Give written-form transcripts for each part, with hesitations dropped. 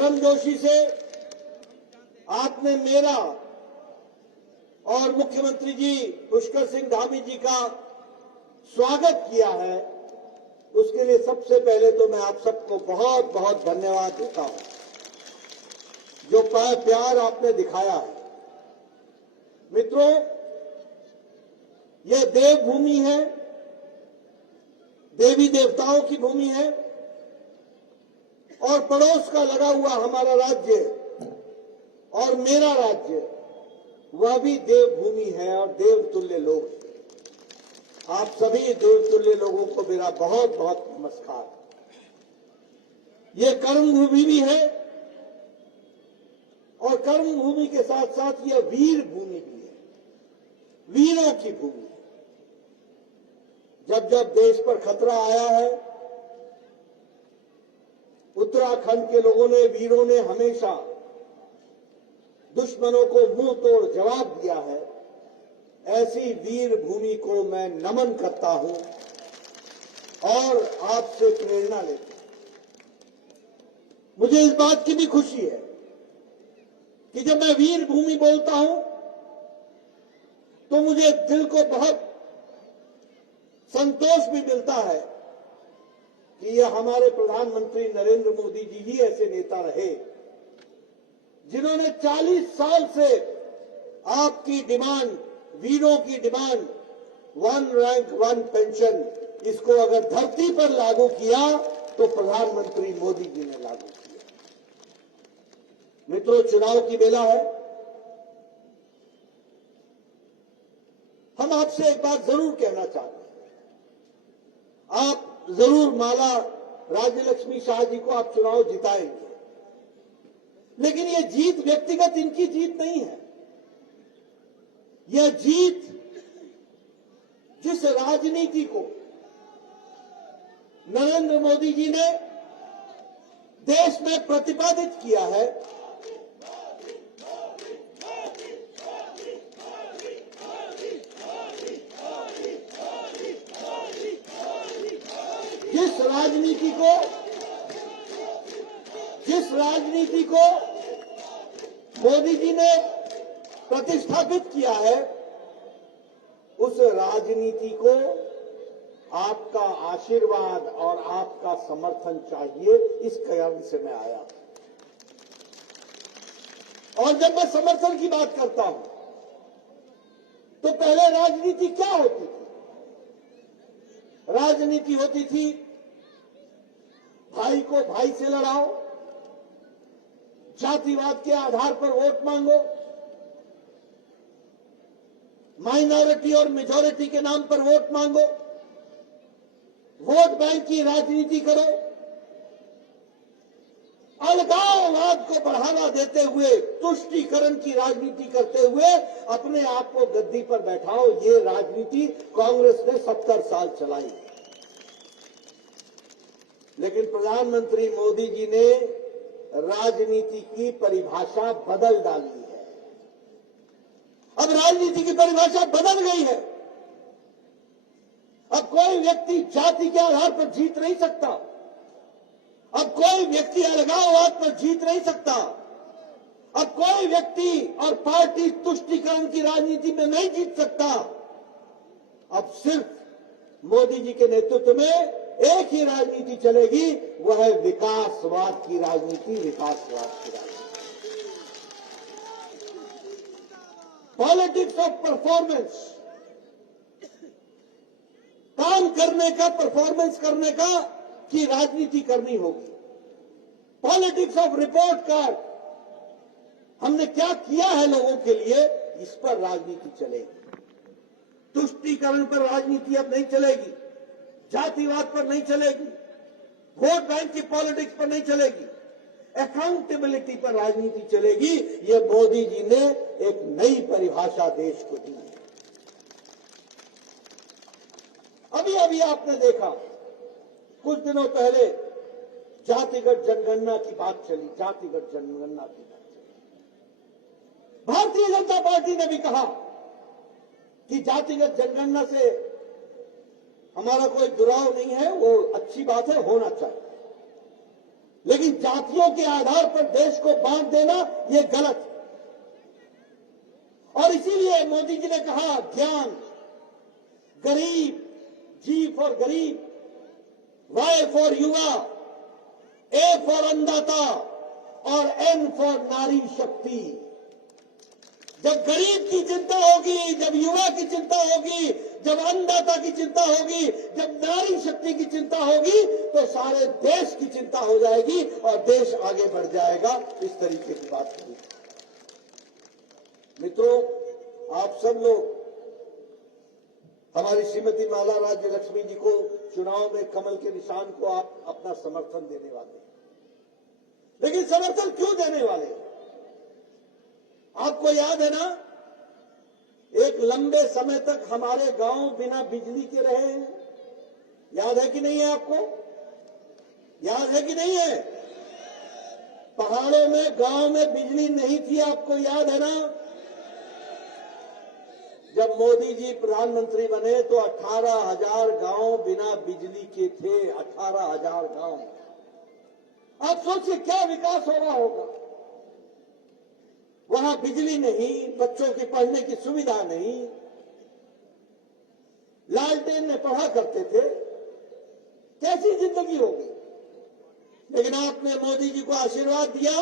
गर्मजोशी से आपने मेरा और मुख्यमंत्री जी पुष्कर सिंह धामी जी का स्वागत किया है, उसके लिए सबसे पहले तो मैं आप सबको बहुत बहुत धन्यवाद देता हूं। जो प्यार आपने दिखाया है मित्रों, यह देवभूमि है, देवी देवताओं की भूमि है और पड़ोस का लगा हुआ हमारा राज्य और मेरा राज्य वह भी देवभूमि है और देवतुल्य लोग हैं। आप सभी देवतुल्य लोगों को मेरा बहुत बहुत नमस्कार। ये कर्मभूमि भी है और कर्मभूमि के साथ साथ यह वीर भूमि भी है, वीरों की भूमि है। जब जब देश पर खतरा आया है, उत्तराखंड के लोगों ने, वीरों ने हमेशा दुश्मनों को मुंह तोड़ जवाब दिया है। ऐसी वीर भूमि को मैं नमन करता हूं और आपसे प्रेरणा लेता हूं। मुझे इस बात की भी खुशी है कि जब मैं वीर भूमि बोलता हूं तो मुझे दिल को बहुत संतोष भी मिलता है कि यह हमारे प्रधानमंत्री नरेंद्र मोदी जी ही ऐसे नेता रहे जिन्होंने 40 साल से आपकी डिमांड, वीरों की डिमांड, 1 रैंक 1 पेंशन, इसको अगर धरती पर लागू किया तो प्रधानमंत्री मोदी जी ने लागू किया। मित्रों, चुनाव की बेला है। हम आपसे एक बात जरूर कहना चाहते हैं। आप जरूर माला राज्यलक्ष्मी शाह जी को आप चुनाव जिताएंगे, लेकिन यह जीत व्यक्तिगत इनकी जीत नहीं है। यह जीत जिस राजनीति को नरेंद्र मोदी जी ने देश में प्रतिपादित किया है, जिस राजनीति को मोदी जी ने प्रतिष्ठापित किया है, उस राजनीति को आपका आशीर्वाद और आपका समर्थन चाहिए। इस कारण से मैं आया। और जब मैं समर्थन की बात करता हूं तो पहले राजनीति क्या होती थी? राजनीति होती थी भाई को भाई से लड़ाओ, जातिवाद के आधार पर वोट मांगो, माइनॉरिटी और मेजॉरिटी के नाम पर वोट मांगो, वोट बैंक की राजनीति करो, अलगाववाद को बढ़ावा देते हुए, तुष्टीकरण की राजनीति करते हुए अपने आप को गद्दी पर बैठाओ। ये राजनीति कांग्रेस ने 70 साल चलाई। लेकिन प्रधानमंत्री मोदी जी ने राजनीति की परिभाषा बदल डाली है। अब राजनीति की परिभाषा बदल गई है। अब कोई व्यक्ति जाति के आधार पर जीत नहीं सकता। अब कोई व्यक्ति अलगाववाद पर जीत नहीं सकता। अब कोई व्यक्ति और पार्टी तुष्टीकरण की राजनीति में नहीं जीत सकता। अब सिर्फ मोदी जी के नेतृत्व में एक ही राजनीति चलेगी, वह है विकासवाद की राजनीति, विकासवाद की राजनीति। पॉलिटिक्स ऑफ परफॉर्मेंस, काम करने का, परफॉर्मेंस करने का की राजनीति करनी होगी। पॉलिटिक्स ऑफ रिपोर्ट कार्ड, हमने क्या किया है लोगों के लिए, इस पर राजनीति चलेगी। तुष्टीकरण पर राजनीति अब नहीं चलेगी, जातिवाद पर नहीं चलेगी, वोट बैंक की पॉलिटिक्स पर नहीं चलेगी, अकाउंटेबिलिटी पर राजनीति चलेगी। ये मोदी जी ने एक नई परिभाषा देश को दी है। अभी अभी आपने देखा, कुछ दिनों पहले जातिगत जनगणना की बात चली, जातिगत जनगणना की बात चली। भारतीय जनता पार्टी ने भी कहा कि जातिगत जनगणना से हमारा कोई दुराव नहीं है, वो अच्छी बात है, होना चाहिए। लेकिन जातियों के आधार पर देश को बांट देना यह गलत है। और इसीलिए मोदी जी ने कहा ज्ञान, गरीब, जी फॉर गरीब, वाई फॉर युवा, ए फॉर अन्नदाता और एन फॉर नारी शक्ति। जब गरीब की चिंता होगी, जब युवा की चिंता होगी, जब अन्नदाता की चिंता होगी, जब नारी शक्ति की चिंता होगी, तो सारे देश की चिंता हो जाएगी और देश आगे बढ़ जाएगा। इस तरीके की बात करी। मित्रों, आप सब लोग हमारी श्रीमती माला राज्य लक्ष्मी जी को चुनाव में कमल के निशान को आप अपना समर्थन देने वाले हैं। लेकिन समर्थन क्यों देने वाले हैं? आपको याद है ना, एक लंबे समय तक हमारे गांव बिना बिजली के रहे हैं। याद है कि नहीं है आपको? याद है कि नहीं है? पहाड़ों में, गांव में बिजली नहीं थी, आपको याद है ना? जब मोदी जी प्रधानमंत्री बने तो 18,000 गांव बिना बिजली के थे। 18,000 गांव। आप सोचिए क्या विकास हो रहा होगा। वहां बिजली नहीं, बच्चों की पढ़ने की सुविधा नहीं, लालटेन में पढ़ा करते थे। कैसी जिंदगी होगी। लेकिन आपने मोदी जी को आशीर्वाद दिया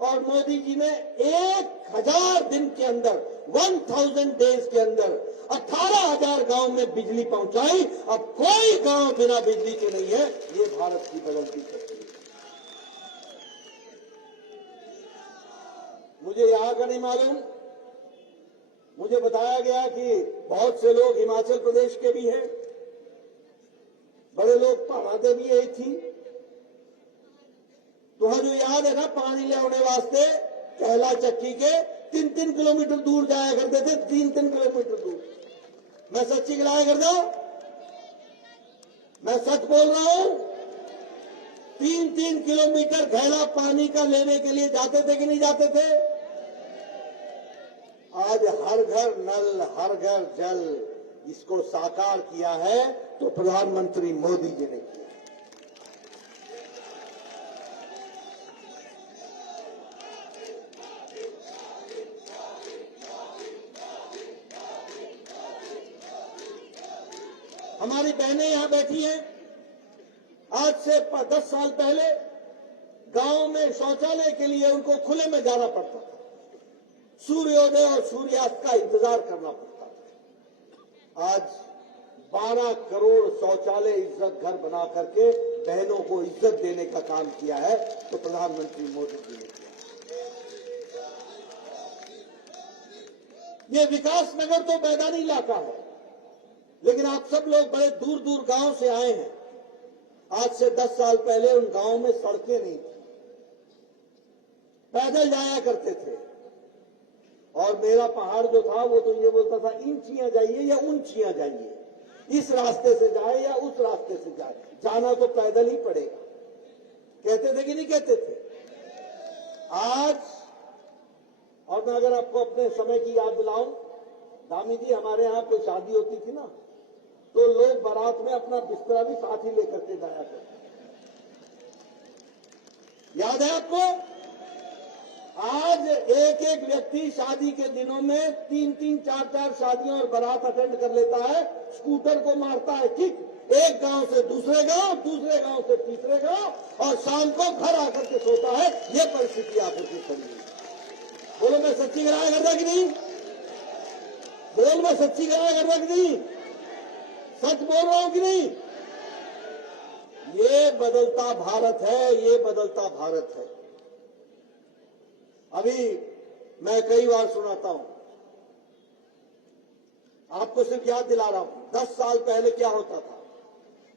और मोदी जी ने 1000 दिन के अंदर, 1000 डेज के अंदर 18,000 गांव में बिजली पहुंचाई। अब कोई गांव बिना बिजली के नहीं है। ये भारत की बदलती तस्वीर। मुझे यहां का नहीं मालूम, मुझे बताया गया कि बहुत से लोग हिमाचल प्रदेश के भी हैं, बड़े लोग पहाड़ा देवी यही थी। तुम्हें जो याद है ना, पानी ले आने वास्ते कहला चक्की के 3-3 किलोमीटर दूर जाया करते थे। 3-3 किलोमीटर दूर। मैं सच्ची गिलाया करता हूं, मैं सच बोल रहा हूं। 3-3 किलोमीटर घैला पानी का लेने के लिए जाते थे कि नहीं जाते थे? आज हर घर नल, हर घर जल, इसको साकार किया है तो प्रधानमंत्री मोदी जी ने किया। हमारी बहनें यहां बैठी हैं। आज से 10 साल पहले गांव में शौचालय के लिए उनको खुले में जाना पड़ता था। सूर्योदय और सूर्यास्त का इंतजार करना पड़ता था। आज 12 करोड़ शौचालय इज्जत घर बना करके बहनों को इज्जत देने का काम किया है तो प्रधानमंत्री मोदी जी ने किया। ये विकास नगर तो मैदानी इलाका है, लेकिन आप सब लोग बड़े दूर दूर गांव से आए हैं। आज से 10 साल पहले उन गांव में सड़कें नहीं थी, पैदल जाया करते थे। और मेरा पहाड़ जो था वो तो ये बोलता था, इंचियां जाइए या ऊंचियां जाइए, इस रास्ते से जाए या उस रास्ते से जाए, जाना तो पैदल ही पड़ेगा। कहते थे कि नहीं कहते थे? आज, और मैं अगर आपको अपने समय की याद दिलाऊं, दामी जी, हमारे यहां कोई शादी होती थी ना, तो लोग बारात में अपना बिस्तरा भी साथ ही लेकर के जाया करते। याद है आपको? आज एक एक व्यक्ति शादी के दिनों में 3-3, 4-4 शादियां और बारात अटेंड कर लेता है। स्कूटर को मारता है किक, एक गांव से दूसरे गांव, दूसरे गांव से तीसरे गांव, और शाम को घर आकर के सोता है। ये परिस्थिति आकर के खड़ी है। बोलो मैं सच्ची कराया करता कि नहीं? बोल मैं सच्ची कराया करता कि नहीं? सच बोल रहा हूं कि नहीं? ये बदलता भारत है, ये बदलता भारत है। अभी मैं कई बार सुनाता हूं, आपको सिर्फ याद दिला रहा हूं। 10 साल पहले क्या होता था।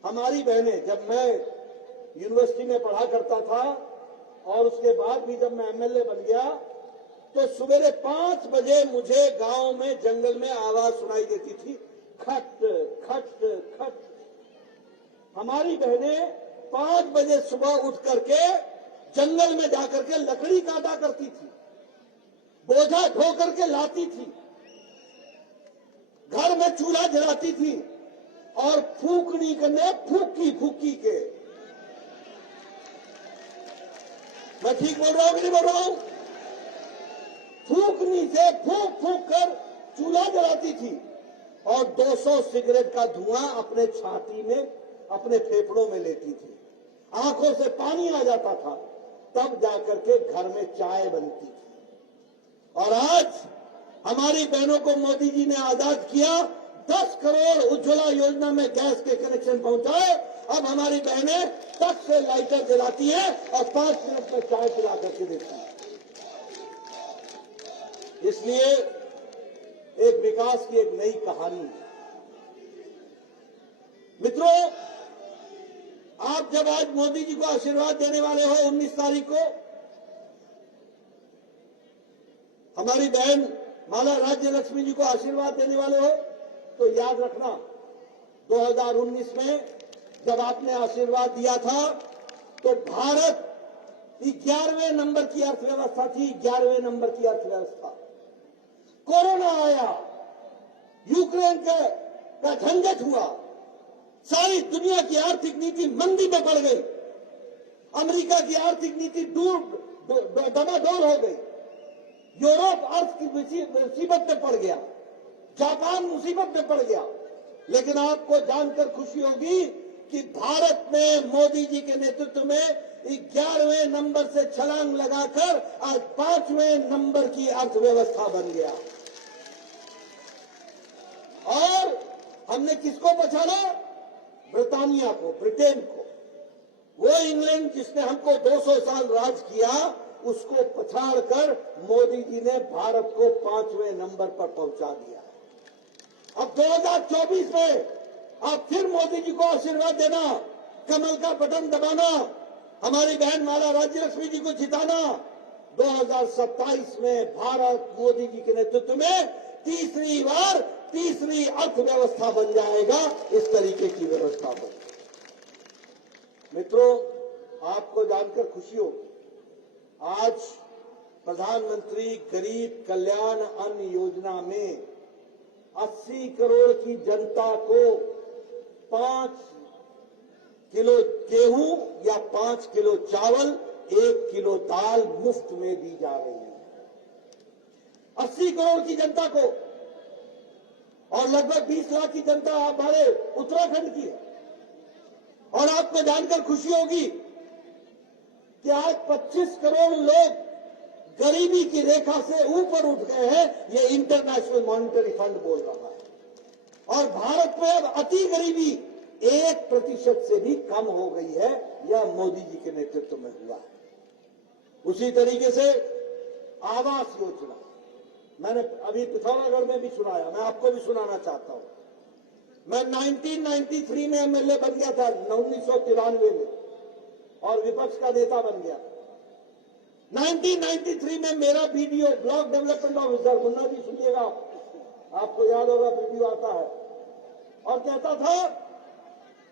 हमारी बहनें, जब मैं यूनिवर्सिटी में पढ़ा करता था और उसके बाद भी जब मैं एमएलए बन गया, तो सवेरे 5 बजे मुझे गांव में जंगल में आवाज सुनाई देती थी, खट खट खट। हमारी बहनें 5 बजे सुबह उठ करके जंगल में जाकर के लकड़ी काटा करती थी, बोझा ढो करके लाती थी, घर में चूल्हा जलाती थी और फूकनी करने फूकी फूकी के मैं ठीक बोल रहा हूं कि नहीं बोल रहा हूं? फूकनी से फूक फूक कर चूल्हा जलाती थी और 200 सिगरेट का धुआं अपने छाती में, अपने फेफड़ों में लेती थी। आंखों से पानी आ जाता था, तब जाकर के घर में चाय बनती थी। और आज हमारी बहनों को मोदी जी ने आजाद किया, 10 करोड़ उज्ज्वला योजना में गैस के कनेक्शन पहुंचाए। अब हमारी बहनें तक से लाइटर जलाती है और 5 मिनट में चाय पिला करके देती है। इसलिए एक विकास की एक नई कहानी है। मित्रों, आप जब आज मोदी जी को आशीर्वाद देने वाले हो 19 तारीख को, हमारी बहन माला राज्य लक्ष्मी जी को आशीर्वाद देने वाले हो, तो याद रखना 2019 में जब आपने आशीर्वाद दिया था तो भारत 11वें नंबर की अर्थव्यवस्था थी, 11वें नंबर की अर्थव्यवस्था। कोरोना आया, यूक्रेन का झंझट हुआ, सारी दुनिया की आर्थिक नीति मंदी में पड़ गई, अमेरिका की आर्थिक नीति डमाडोल हो गई, यूरोप अर्थ की मुसीबत में पड़ गया, जापान मुसीबत में पड़ गया। लेकिन आपको जानकर खुशी होगी कि भारत में मोदी जी के नेतृत्व में 11वें नंबर से छलांग लगाकर आज 5वें नंबर की अर्थव्यवस्था बन गया। और हमने किसको पछाड़ा? ब्रिटानिया को, ब्रिटेन को। वो इंग्लैंड जिसने हमको 200 साल राज किया, उसको पछाड़कर मोदी जी ने भारत को 5वें नंबर पर पहुंचा दिया। अब 2024 में आप फिर मोदी जी को आशीर्वाद देना, कमल का बटन दबाना, हमारी बहन माला राज्य लक्ष्मी जी को जिताना। 2027 में भारत मोदी जी के नेतृत्व में तीसरी बार तीसरी अर्थव्यवस्था बन जाएगा। इस तरीके की व्यवस्था हो। मित्रों, आपको जानकर खुशी होगी, आज प्रधानमंत्री गरीब कल्याण अन्न योजना में 80 करोड़ की जनता को 5 किलो गेहूं या 5 किलो चावल, 1 किलो दाल मुफ्त में दी जा रही है। 80 करोड़ की जनता को, और लगभग 20 लाख की जनता हमारे उत्तराखंड की है। और आपको जानकर खुशी होगी कि आज 25 करोड़ लोग गरीबी की रेखा से ऊपर उठ गए हैं, ये इंटरनेशनल मॉनिटरी फंड बोल रहा है। और भारत में अब अति गरीबी 1% से भी कम हो गई है, यह मोदी जी के नेतृत्व में हुआ है। उसी तरीके से आवास योजना मैंने अभी पिथौरागढ़ में भी सुनाया, मैं आपको भी सुनाना चाहता हूं। मैं 1993 में एमएलए बन गया था, 1993 में, और विपक्ष का नेता बन गया। 1993 में मेरा BDO, block development officer, Munna ji सुनिएगा, आपको याद होगा, वीडियो आता है, और कहता था,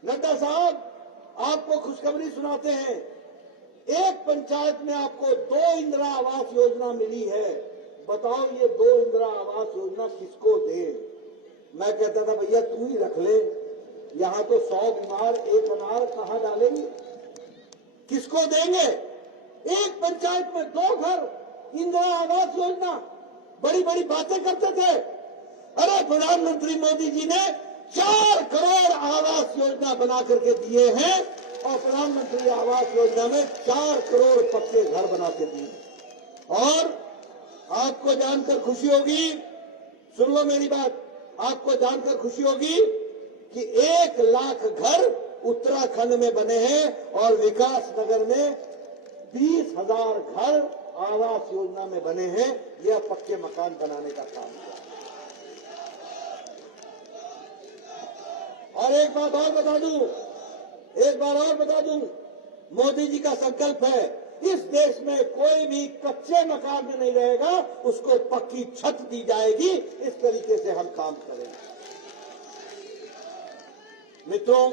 नड्डा साहब आपको खुशखबरी सुनाते हैं, एक पंचायत में आपको 2 इंदिरा आवास योजना मिली है, बताओ ये 2 इंदिरा आवास योजना किसको दे? मैं कहता था, भैया तू ही रख ले, यहां तो 100 बीमार 1 अनार कहां डालेंगे, किसको देंगे? एक पंचायत में 2 घर, इंदिरा आवास योजना, बड़ी बड़ी बातें करते थे। अरे प्रधानमंत्री मोदी जी ने 4 करोड़ आवास योजना बना करके दिए हैं, और प्रधानमंत्री आवास योजना में 4 करोड़ पक्के घर बना के दिए। और आपको जानकर खुशी होगी, सुन लो मेरी बात, आपको जानकर खुशी होगी कि 1 लाख घर उत्तराखंड में बने हैं, और विकास नगर में 20,000 घर आवास योजना में बने हैं। यह पक्के मकान बनाने का काम है। और एक बात और बता दूं, मोदी जी का संकल्प है, इस देश में कोई भी कच्चे मकान में नहीं रहेगा, उसको पक्की छत दी जाएगी। इस तरीके से हम काम करेंगे। मित्रों,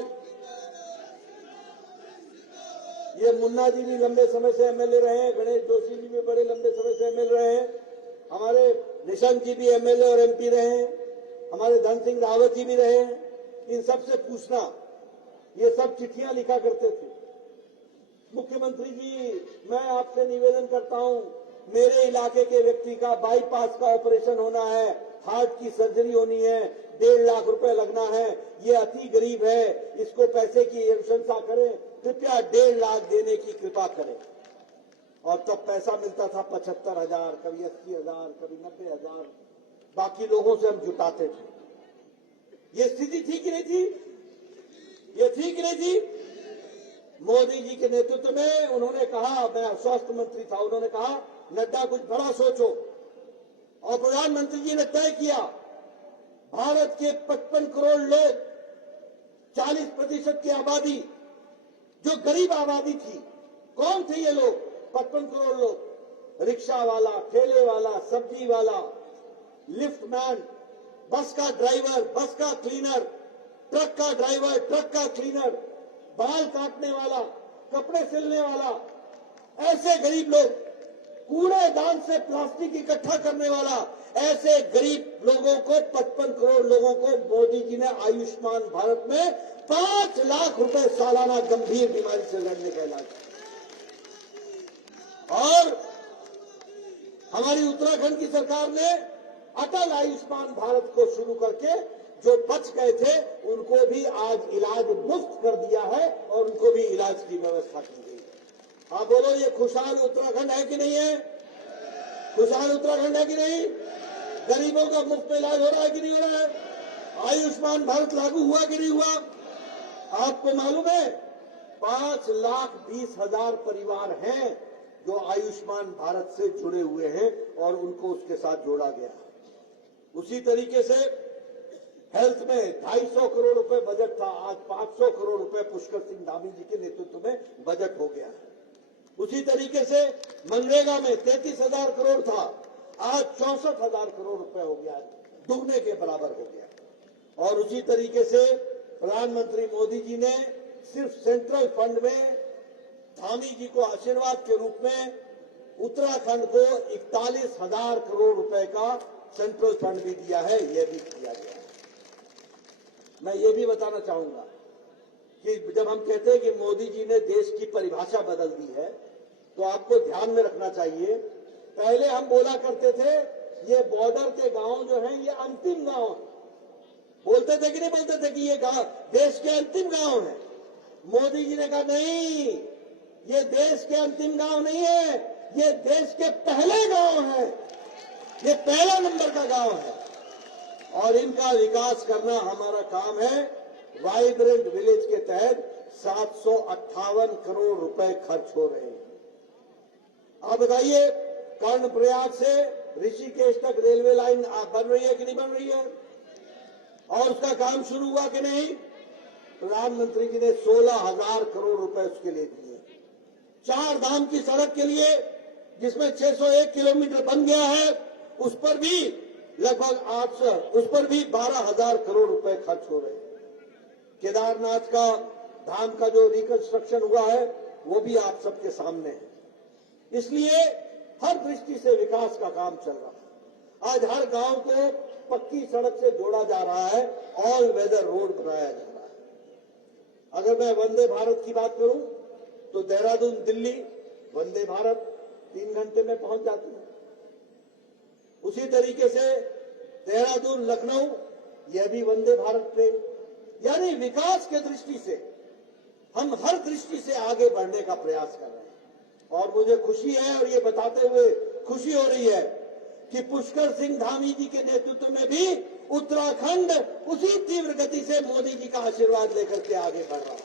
ये मुन्ना जी भी लंबे समय से एमएलए रहे हैं, गणेश जोशी जी भी बड़े लंबे समय से एमएलए रहे हैं, हमारे निशंक जी भी एमएलए और एमपी रहे हैं, हमारे धन सिंह रावत जी भी रहे हैं। इन सबसे पूछना, ये सब चिट्ठियां लिखा करते थे मुख्यमंत्री जी, मैं आपसे निवेदन करता हूं, मेरे इलाके के व्यक्ति का बाईपास का ऑपरेशन होना है, हार्ट की सर्जरी होनी है, 1.5 लाख रुपए लगना है, ये अति गरीब है, इसको पैसे की अनुशंसा करें, कृपया 1.5 लाख देने की कृपा करें। और तब पैसा मिलता था 75,000, कभी 80,000, कभी 90,000, बाकी लोगों से हम जुटाते थे। ये स्थिति थी कि नहीं थी? ये थी कि नहीं थी? मोदी जी के नेतृत्व में उन्होंने कहा, मैं स्वास्थ्य मंत्री था, उन्होंने कहा नड्डा कुछ बड़ा सोचो, और प्रधानमंत्री जी ने तय किया, भारत के 55 करोड़ लोग, 40% की आबादी, जो गरीब आबादी थी, कौन थे ये लोग? 55 करोड़ लोग, रिक्शा वाला, ठेले वाला, सब्जी वाला, लिफ्ट मैन, बस का ड्राइवर, बस का क्लीनर, ट्रक का ड्राइवर, ट्रक का क्लीनर, बाल काटने वाला, कपड़े सिलने वाला, ऐसे गरीब लोग, कूड़ेदान से प्लास्टिक इकट्ठा करने वाला, ऐसे गरीब लोगों को, 55 करोड़ लोगों को मोदी जी ने आयुष्मान भारत में 5 लाख रुपए सालाना गंभीर बीमारी से लड़ने का इलाज। और हमारी उत्तराखंड की सरकार ने अटल आयुष्मान भारत को शुरू करके जो बच गए थे उनको भी आज इलाज मुफ्त कर दिया है और उनको भी इलाज की व्यवस्था की गई है। आप बोलो, ये खुशहाल उत्तराखंड है कि नहीं है? खुशहाल उत्तराखंड है कि नहीं? गरीबों का मुफ्त इलाज हो रहा है कि नहीं हो रहा है? आयुष्मान भारत लागू हुआ कि नहीं हुआ? आपको मालूम है 5,20,000 परिवार हैं जो आयुष्मान भारत से जुड़े हुए हैं और उनको उसके साथ जोड़ा गया। उसी तरीके से हेल्थ में 250 करोड़ रुपए बजट था, आज 500 करोड़ रुपए पुष्कर सिंह धामी जी के नेतृत्व में बजट हो गया है। उसी तरीके से मनरेगा में 33,000 करोड़ था, आज 64,000 करोड़ रुपए हो गया, दुगने के बराबर हो गया। और उसी तरीके से प्रधानमंत्री मोदी जी ने सिर्फ सेंट्रल फंड में धामी जी को आशीर्वाद के रूप में उत्तराखंड को 41,000 करोड़ रुपए का सेंट्रल फंड भी दिया है, यह भी किया गया है। मैं ये भी बताना चाहूंगा कि जब हम कहते हैं कि मोदी जी ने देश की परिभाषा बदल दी है, तो आपको ध्यान में रखना चाहिए, पहले हम बोला करते थे ये बॉर्डर के गांव जो हैं ये अंतिम गांव है, बोलते थे कि नहीं बोलते थे कि ये गांव देश के अंतिम गांव है। मोदी जी ने कहा नहीं, ये देश के अंतिम गांव नहीं है, ये देश के पहले गांव है, ये पहला नंबर का गांव है और इनका विकास करना हमारा काम है। वाइब्रेंट विलेज के तहत 758 करोड़ रुपए खर्च हो रहे हैं। आप बताइए, कर्णप्रयाग से ऋषिकेश तक रेलवे लाइन बन रही है कि नहीं बन रही है? और उसका काम शुरू हुआ कि नहीं? प्रधानमंत्री जी ने 16,000 करोड़ रुपए उसके लिए दिए। 4 धाम की सड़क के लिए जिसमें 601 किलोमीटर बन गया है, उस पर भी लगभग 800, उस पर भी 12,000 करोड़ रुपए खर्च हो रहे हैं। केदारनाथ का धाम का जो रिकंस्ट्रक्शन हुआ है वो भी आप सबके सामने है। इसलिए हर दृष्टि से विकास का काम चल रहा है। आज हर गांव को पक्की सड़क से जोड़ा जा रहा है, ऑल वेदर रोड बनाया जा रहा है। अगर मैं वंदे भारत की बात करूं तो देहरादून दिल्ली वंदे भारत 3 घंटे में पहुंच जाती है। उसी तरीके से देहरादून लखनऊ, यह भी वंदे भारत ट्रेन। यानी विकास के दृष्टि से हम हर दृष्टि से आगे बढ़ने का प्रयास कर रहे हैं। और मुझे खुशी है और ये बताते हुए खुशी हो रही है कि पुष्कर सिंह धामी जी के नेतृत्व में भी उत्तराखंड उसी तीव्र गति से मोदी जी का आशीर्वाद लेकर के आगे बढ़ रहा है।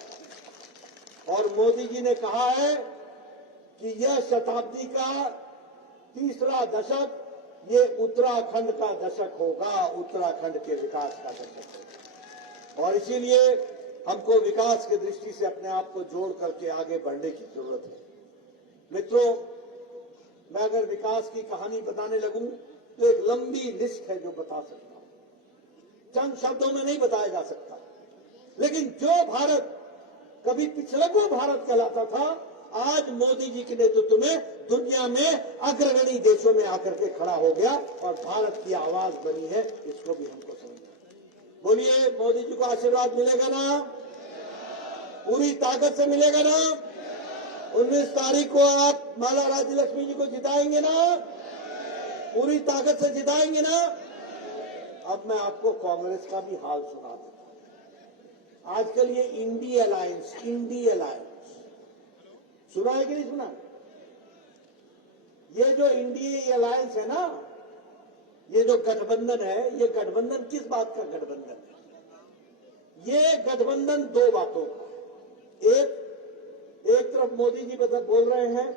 और मोदी जी ने कहा है कि यह शताब्दी का तीसरा दशक ये उत्तराखंड का दशक होगा, उत्तराखंड के विकास का दशक होगा। और इसीलिए हमको विकास की दृष्टि से अपने आप को जोड़ करके आगे बढ़ने की जरूरत है। मित्रों, मैं अगर विकास की कहानी बताने लगूं तो एक लंबी लिस्ट है जो बता सकता हूं, चंद शब्दों में नहीं बताया जा सकता। लेकिन जो भारत कभी पिछड़ू भारत कहलाता था, आज मोदी जी के नेतृत्व में दुनिया में अग्रगणी देशों में आकर के खड़ा हो गया और भारत की आवाज बनी है। इसको भी हमको समझना। बोलिए, मोदी जी को आशीर्वाद मिलेगा ना? पूरी ताकत से मिलेगा ना? 19 तारीख को आप माला राज्य लक्ष्मी जी को जिताएंगे ना? पूरी ताकत से जिताएंगे ना? अब मैं आपको कांग्रेस का भी हाल सुना देता हूं। आजकल ये इंडी अलायंस सुना है कि नहीं सुना? ये जो इंडी अलायंस है ना, ये जो गठबंधन है, ये गठबंधन किस बात का गठबंधन है? ये गठबंधन दो बातों का। एक तरफ मोदी जी बोल रहे हैं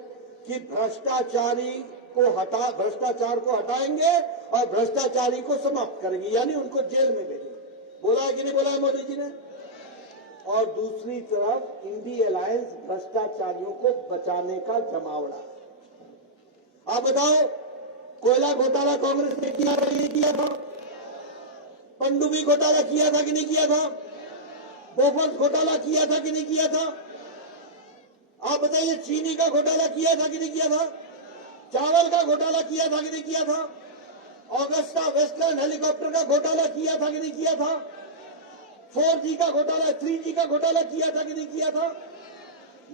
कि भ्रष्टाचार को हटाएंगे और भ्रष्टाचारी को समाप्त करेंगे, यानी उनको जेल में भेजेंगे। बोला है कि नहीं बोला है मोदी जी ने? और दूसरी तरफ इंडी अलायंस भ्रष्टाचारियों को बचाने का जमावड़ा है। आप बताओ, कोयला घोटाला कांग्रेस ने किया था कि नहीं किया था? पनडुब्बी घोटाला किया था कि नहीं किया था? बोफर्स घोटाला किया था कि नहीं किया था? आप बताइए, चीनी का घोटाला किया था कि नहीं किया था? चावल का घोटाला किया था कि नहीं किया था? ऑगस्टा वेस्टलैंड हेलीकॉप्टर का घोटाला किया था कि नहीं किया था? 4G का घोटाला, 3G का घोटाला किया था कि नहीं किया था?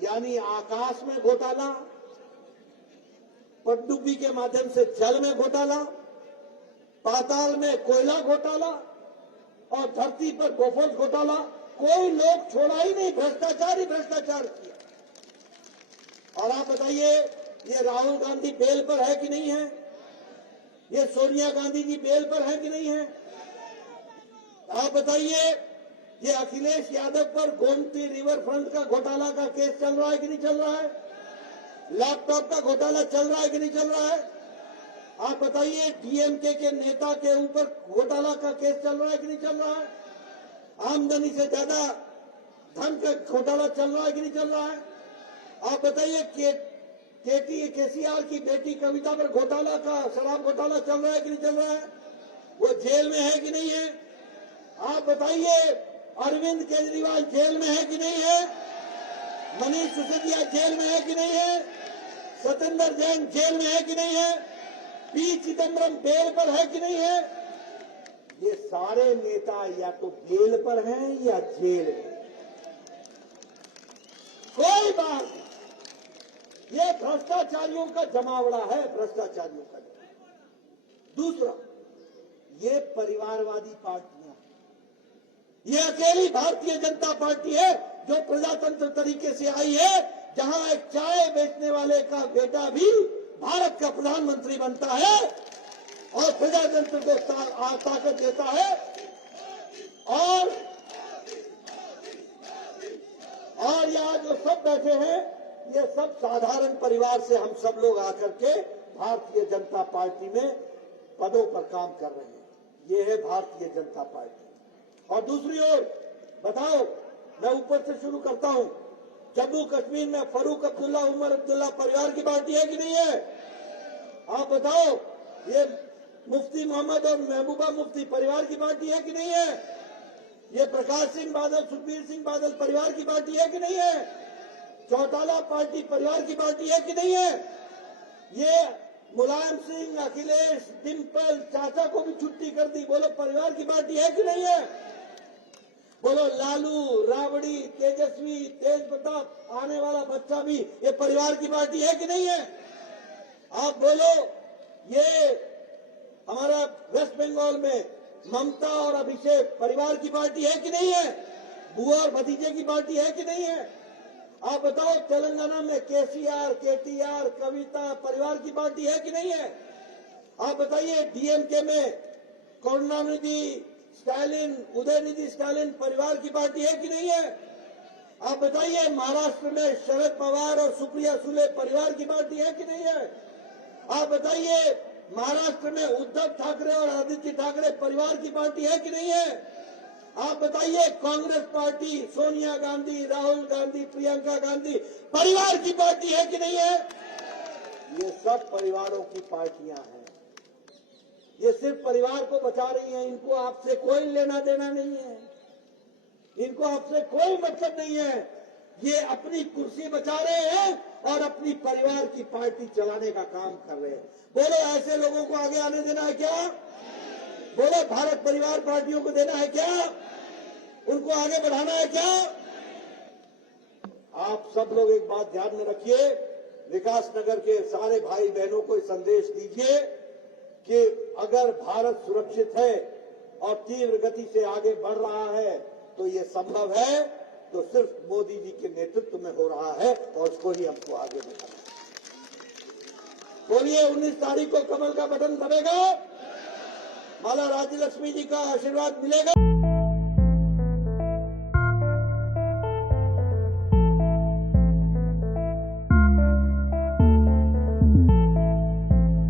यानी आकाश में घोटाला, पनडुब्बी के माध्यम से जल में घोटाला, पाताल में कोयला घोटाला और धरती पर बोफर्स घोटाला। कोई लोग छोड़ा ही नहीं, भ्रष्टाचार ही भ्रष्टाचार किया। और आप बताइए, ये राहुल गांधी बेल पर है कि नहीं है? ये सोनिया गांधी जी बेल पर है कि नहीं है? आप बताइए, ये अखिलेश यादव पर गोमती रिवर फ्रंट का घोटाला का केस चल रहा है कि नहीं चल रहा है? लैपटॉप का घोटाला चल रहा है कि नहीं चल रहा है? आप बताइए, डीएमके के नेता के ऊपर घोटाला का केस चल रहा है कि नहीं चल रहा है? आमदनी से ज्यादा धन का घोटाला चल रहा है कि नहीं चल रहा है? आप बताइए, केसीआर की बेटी कविता पर घोटाला का, शराब घोटाला चल रहा है कि नहीं चल रहा है? वो जेल में है कि नहीं है? आप बताइए, अरविंद केजरीवाल जेल में है कि नहीं है? मनीष सिसोदिया जेल में है कि नहीं है? सत्येंद्र जैन जेल में है कि नहीं है? पी चिदम्बरम बेल पर है कि नहीं है? ये सारे नेता या तो बेल पर हैं या जेल में। कोई बात नहीं, ये भ्रष्टाचारियों का जमावड़ा है, भ्रष्टाचारियों का जमावड़ा। दूसरा, ये परिवारवादी पार्टियां, ये अकेली भारतीय जनता पार्टी है जो प्रजातंत्र तरीके से आई है, जहां एक चाय बेचने वाले का बेटा भी भारत का प्रधानमंत्री बनता है और प्रजातंत्र को ताकत देता है। और यहाँ जो सब बैठे हैं, ये सब साधारण परिवार से हम सब लोग आकर के भारतीय जनता पार्टी में पदों पर काम कर रहे हैं। ये है भारतीय जनता पार्टी। और दूसरी ओर बताओ, मैं ऊपर से शुरू करता हूं, जम्मू कश्मीर में फारूक अब्दुल्ला, उमर अब्दुल्ला परिवार की पार्टी है कि नहीं है? आप बताओ, ये मुफ्ती मोहम्मद और महबूबा मुफ्ती परिवार की पार्टी है कि नहीं है? ये प्रकाश सिंह बादल, सुखबीर सिंह बादल परिवार की पार्टी है कि नहीं है? चौटाला पार्टी परिवार की पार्टी है कि नहीं है? ये मुलायम सिंह, अखिलेश, डिम्पल चाचा को भी छुट्टी कर दी, बोलो परिवार की पार्टी है कि नहीं है? बोलो लालू, राबड़ी, तेजस्वी, तेज प्रताप, आने वाला बच्चा भी ये परिवार की पार्टी है कि नहीं है? आप बोलो, ये हमारा वेस्ट बंगाल में ममता और अभिषेक परिवार की पार्टी है कि नहीं है? बुआ और भतीजे की पार्टी है कि नहीं है? आप बताओ, तेलंगाना में केसीआर, केटीआर, कविता परिवार की पार्टी है कि नहीं है? आप बताइए, डीएमके में करुणानिधि स्टालिन, उदयनिधि स्टालिन परिवार की पार्टी है कि नहीं है? आप बताइए, महाराष्ट्र में शरद पवार और सुप्रिया सुले परिवार की पार्टी है कि नहीं है? आप बताइए, महाराष्ट्र में उद्धव ठाकरे और आदित्य ठाकरे परिवार की पार्टी है कि नहीं है? आप बताइए, कांग्रेस पार्टी, सोनिया गांधी, राहुल गांधी, प्रियंका गांधी परिवार की पार्टी है कि नहीं है? ये सब परिवारों की पार्टियां हैं। ये सिर्फ परिवार को बचा रही हैं, इनको आपसे कोई लेना देना नहीं है, इनको आपसे कोई मतलब नहीं है। ये अपनी कुर्सी बचा रहे हैं और अपनी परिवार की पार्टी चलाने का काम कर रहे हैं। बोलो, ऐसे लोगों को आगे आने देना है क्या? बोलो, भारत परिवार पार्टियों को देना है क्या? उनको आगे बढ़ाना है क्या? आप सब लोग एक बात ध्यान में रखिए, विकास नगर के सारे भाई बहनों को संदेश दीजिए कि अगर भारत सुरक्षित है और तीव्र गति से आगे बढ़ रहा है तो ये संभव है तो सिर्फ मोदी जी के नेतृत्व में हो रहा है और उसको ही हमको आगे बढ़ाना है। बोलिए 19 तारीख को कमल का बटन दबेगा, माला राज्य लक्ष्मी जी का आशीर्वाद मिलेगा।